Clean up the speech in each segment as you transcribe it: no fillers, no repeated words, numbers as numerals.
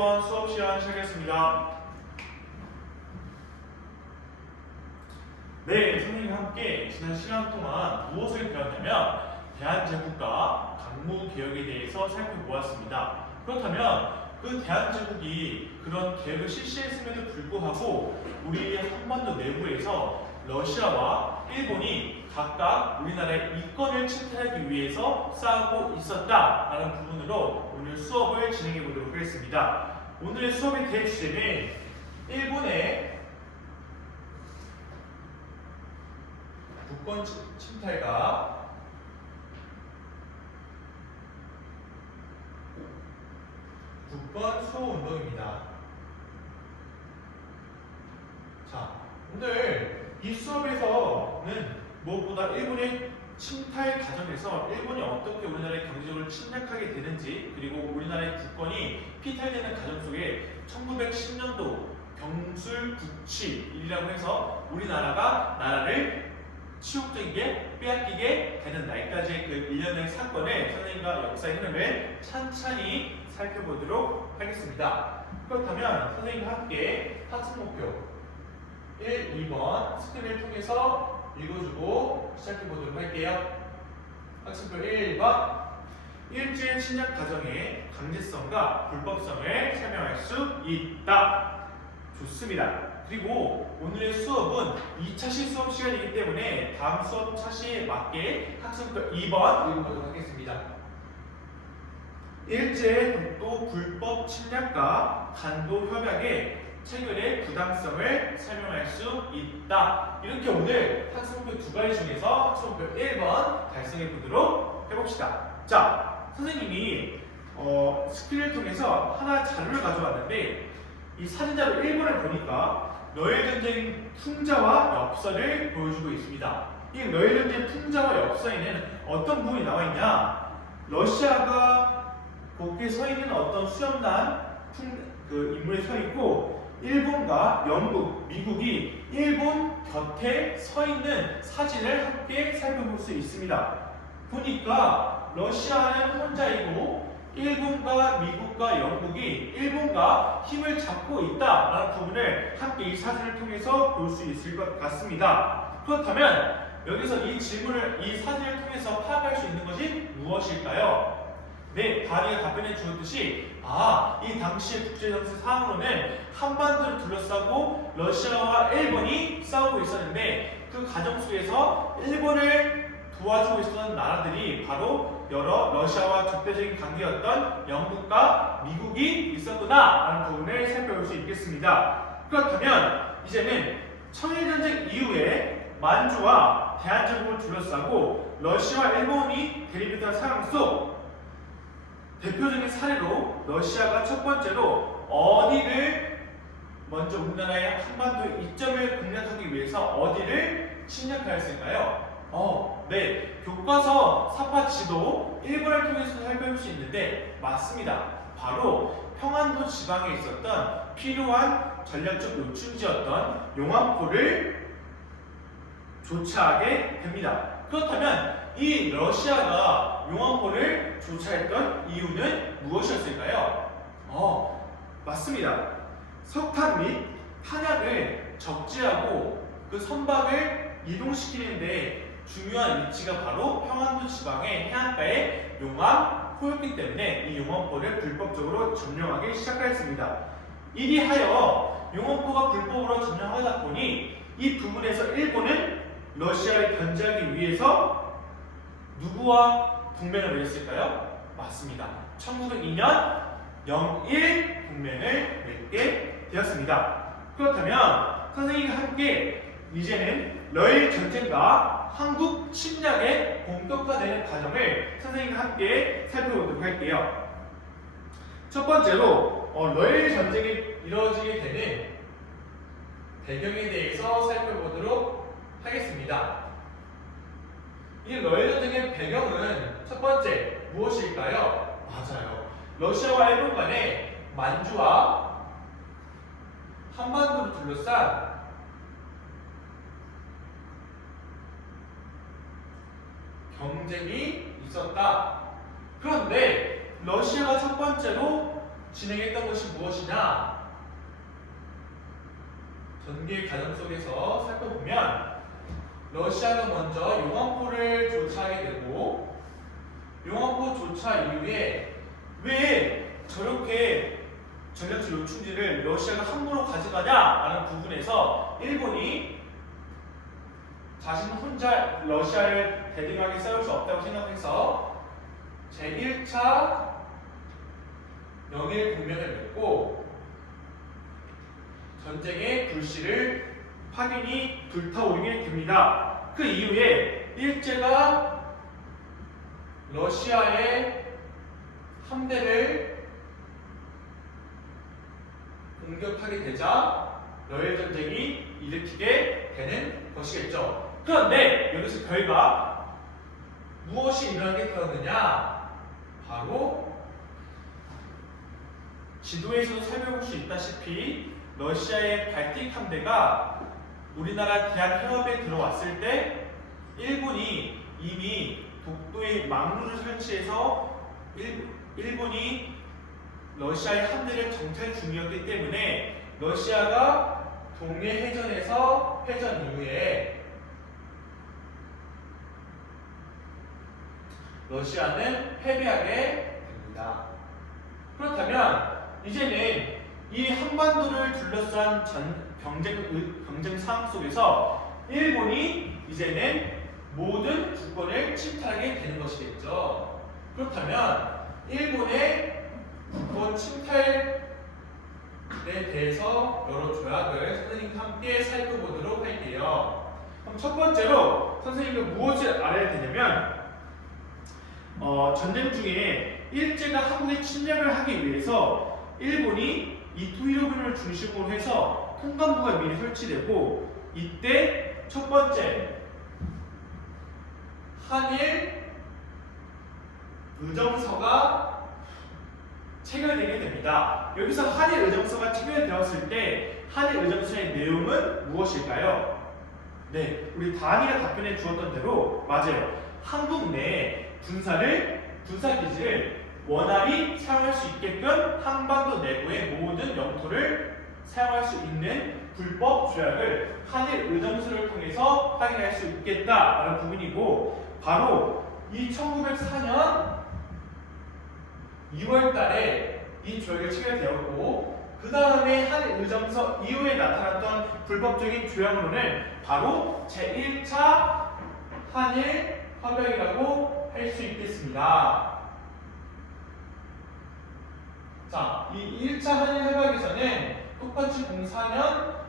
1번 수업 시간 시작했습니다. 네, 선생님과 함께 지난 시간 동안 무엇을 배웠냐면 대한제국과 강무개혁에 대해서 살펴보았습니다. 그렇다면 그 대한제국이 그런 개혁을 실시했음에도 불구하고 우리 한반도 내부에서 러시아와 일본이 각각 우리나라의 이권을 침탈하기 위해서 싸우고 있었다라는 부분으로 오늘 수업을 진행해 보도록 하겠습니다. 오늘의 수업의 대주제는 일본의 국권 침탈과 국권 수호 운동입니다. 자, 오늘 이 수업에서는 무엇보다 일본의 침탈 과정에서 일본이 어떻게 우리나라의 경제적으로 침략하게 되는지, 그리고 우리나라의 국권이 피탈되는 과정 속에 1910년도 경술국치일이라고 해서 우리나라가 나라를 치욕적이게 빼앗기게 되는 날까지의 그 일련의 사건을 선생님과 역사의 흐름을 찬찬히 살펴보도록 하겠습니다. 그렇다면 선생님과 함께 학습 목표 1, 2번 스크린을 통해서 읽어주고 시작해보도록 할게요. 학습표 1번 일제 침략 과정의 강제성과 불법성을 설명할 수 있다. 좋습니다. 그리고 오늘의 수업은 2차시 수업 시간이기 때문에 다음 수업 차시에 맞게 학습표 2번 읽어보도록 하겠습니다. 일제 독도 불법 침략과 간도 협약의 체결의 부당성을 설명할 수 있다. 이렇게 오늘 학습목표 두 가지 중에서 학습목표 1번 달성해 보도록 해봅시다. 자, 선생님이 스크린을 통해서 하나 자료를 가져왔는데 이 사진자료 1번을 보니까 러일전쟁 풍자와 엽서를 보여주고 있습니다. 이 러일전쟁 풍자와 엽서에는 어떤 부분이 나와 있냐? 러시아가 거기에 서 있는 어떤 수염난 그 인물이 서 있고 일본과 영국, 미국이 일본 곁에 서 있는 사진을 함께 살펴볼 수 있습니다. 보니까 러시아는 혼자이고 일본과 미국과 영국이 일본과 힘을 잡고 있다라는 부분을 함께 이 사진을 통해서 볼 수 있을 것 같습니다. 그렇다면 여기서 이 질문을 이 사진을 통해서 파악할 수 있는 것이 무엇일까요? 네, 다리가 답변해 주었듯이 이 당시의 국제정세 상으로는 한반도를 둘러싸고 러시아와 일본이 싸우고 있었는데 그 과정 속에서 일본을 도와주고 있었던 나라들이 바로 여러 러시아와 적대적인 관계였던 영국과 미국이 있었구나라는 부분을 살펴볼 수 있겠습니다. 그렇다면 이제는 청일전쟁 이후에 만주와 대한제국을 둘러싸고 러시아와 일본이 대립했던 상황 속 대표적인 사례로 러시아가 첫 번째로 어디를 먼저 우리나라의 한반도의 이점을 공략하기 위해서 어디를 침략하였을까요? 네, 교과서 사파지도 1번을 통해서 살펴볼 수 있는데 맞습니다. 바로 평안도 지방에 있었던 필요한 전략적 요충지였던 용암포를 조차하게 됩니다. 그렇다면 이 러시아가 용암포를 조차했던 이유는 무엇이었을까요? 맞습니다. 석탄 및 탄약을 적재하고 그 선박을 이동시키는데 중요한 위치가 바로 평안도 지방의 해안가의 용암포였기 때문에 이 용암포를 불법적으로 점령하기 시작하였습니다. 이리하여 용암포가 불법으로 점령하다 보니 이 부분에서 일본은 러시아를 견제하기 위해서 누구와 동맹을 맺었을까요? 맞습니다. 1902년 영일 동맹을 맺게 되었습니다. 그렇다면 선생님과 함께 이제는 러일 전쟁과 한국 침략의 본격화되는 과정을 선생님과 함께 살펴보도록 할게요. 첫 번째로 러일 전쟁이 이루어지게 되는 배경에 대해서 살펴보도록 하겠습니다. 이 러일 전쟁의 배경은 첫 번째 무엇일까요? 맞아요. 러시아와 일본 간에 만주와 한반도를 둘러싼 경쟁이 있었다. 그런데 러시아가 첫 번째로 진행했던 것이 무엇이냐? 전개 과정 속에서 살펴보면 러시아가 먼저 용암포를 조차하게 되고 용암포 조차 이후에 왜 저렇게 전략적 요충지를 러시아가 함부로 가져가냐라는 부분에서 일본이 자신 혼자 러시아를 대등하게 싸울 수 없다고 생각해서 제1차 영일 동맹을 맺고 전쟁의 불씨를 확연히 불타오르게 됩니다. 그 이후에 일제가 러시아의 함대를 공격하게 되자 러일 전쟁이 일으키게 되는 것이겠죠. 그런데 여기서 결과 무엇이 일어나게 되었느냐? 바로 지도에서도 살펴볼 수 있다시피 러시아의 발틱 함대가 우리나라 대한 해협에 들어왔을 때 일본이 이미 독도에 망루를 설치해서 일본이 러시아의 함대를 정찰 중이었기 때문에 러시아가 동해 해전에서 해전 이후에 러시아는 패배하게 됩니다. 그렇다면 이제는 이 한반도를 둘러싼 경쟁 상황 속에서 일본이 이제는 모든 주권을 침탈하게 되는 것이겠죠. 그렇다면 일본의 주권 침탈에 대해서 여러 조약을 선생님과 함께 살펴보도록 할게요. 그럼 첫 번째로 선생님은 무엇을 알아야 되냐면 전쟁 중에 일제가 한국에 침략을 하기 위해서 일본이 이 토이로군을 중심으로 해서 통감부가 미리 설치되고 이때 첫 번째 한일 의정서가 체결되게 됩니다. 여기서 한일 의정서가 체결되었을 때 한일 의정서의 내용은 무엇일까요? 네, 우리 다한이가 답변해 주었던 대로 맞아요. 한국 내 군사기지를 원활히 사용할 수 있게끔 한반도 내부의 모든 영토를 사용할 수 있는 불법 조약을 한일 의정서를 통해서 확인할 수 있겠다라는 부분이고 바로 이 1904년 2월 달에 이 조약이 체결되었고 그 다음에 한일 의정서 이후에 나타났던 불법적인 조약으로는 바로 제1차 한일 협약이라고 할 수 있겠습니다. 자, 이 1차 한일 협약에서는 똑같이 04년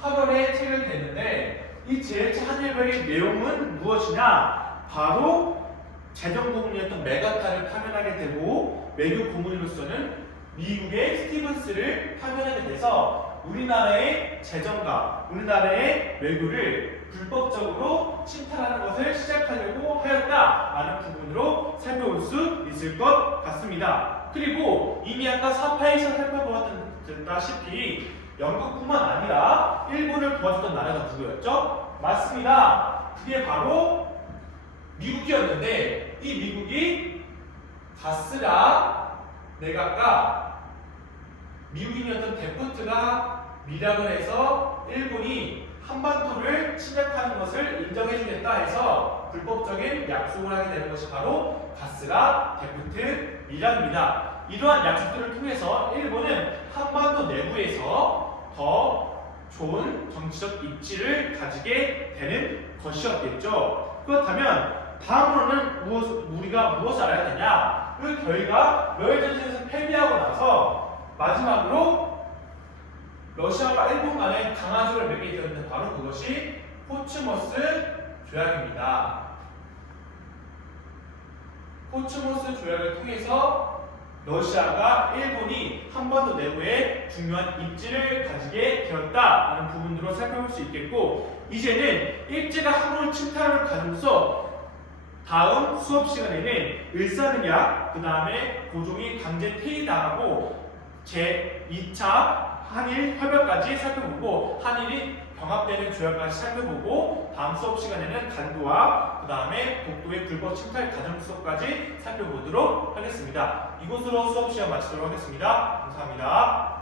8월에 체결됐는데 이 제1차 한일 협약의 내용은 무엇이냐? 바로 재정 고문이었던 메가타를 파면하게 되고 외교 고문으로서는 미국의 스티븐스를 파면하게 돼서 우리나라의 재정과 우리나라의 외교를 불법적으로 침탈하는 것을 시작하려고 하였다라는 부분으로 살펴볼 수 있을 것 같습니다. 그리고 이미 아까 4파에서 살펴보았다시피 영국뿐만 아니라 일본을 도와줬던 나라가 누구였죠? 맞습니다. 그게 바로 미국이었는데 이 미국이 가스라 내각과 미국인이었던 데포트가 밀약을 해서 일본이 한반도를 침략하는 것을 인정해주겠다 해서 불법적인 약속을 하게 되는 것이 바로 가스라 데포트 밀약입니다. 이러한 약속들을 통해서 일본은 한반도 내부에서 더 좋은 정치적 입지를 가지게 되는 것이었겠죠. 그렇다면 다음으로는 우리가 무엇을 알아야 되냐? 그 결과 러일전쟁에서 패배하고 나서 마지막으로 러시아와 일본 간의 강화조를 맺게 되었는데 바로 그것이 포츠머스 조약입니다. 포츠머스 조약을 통해서 러시아가 일본이 한반도 내부에 중요한 입지를 가지게 되었다라는 부분으로 살펴볼 수 있겠고 이제는 일제가 한국을 침탈을 가지고서 다음 수업 시간에는 을사늑약 그 다음에 고종이 강제 퇴위당하고 제2차 한일 협약까지 살펴보고 한일이 병합되는 조약까지 살펴보고 다음 수업 시간에는 간도와 그 다음에 독도의 불법 침탈 과정 수업까지 살펴보도록 하겠습니다. 이곳으로 수업 시간 마치도록 하겠습니다. 감사합니다.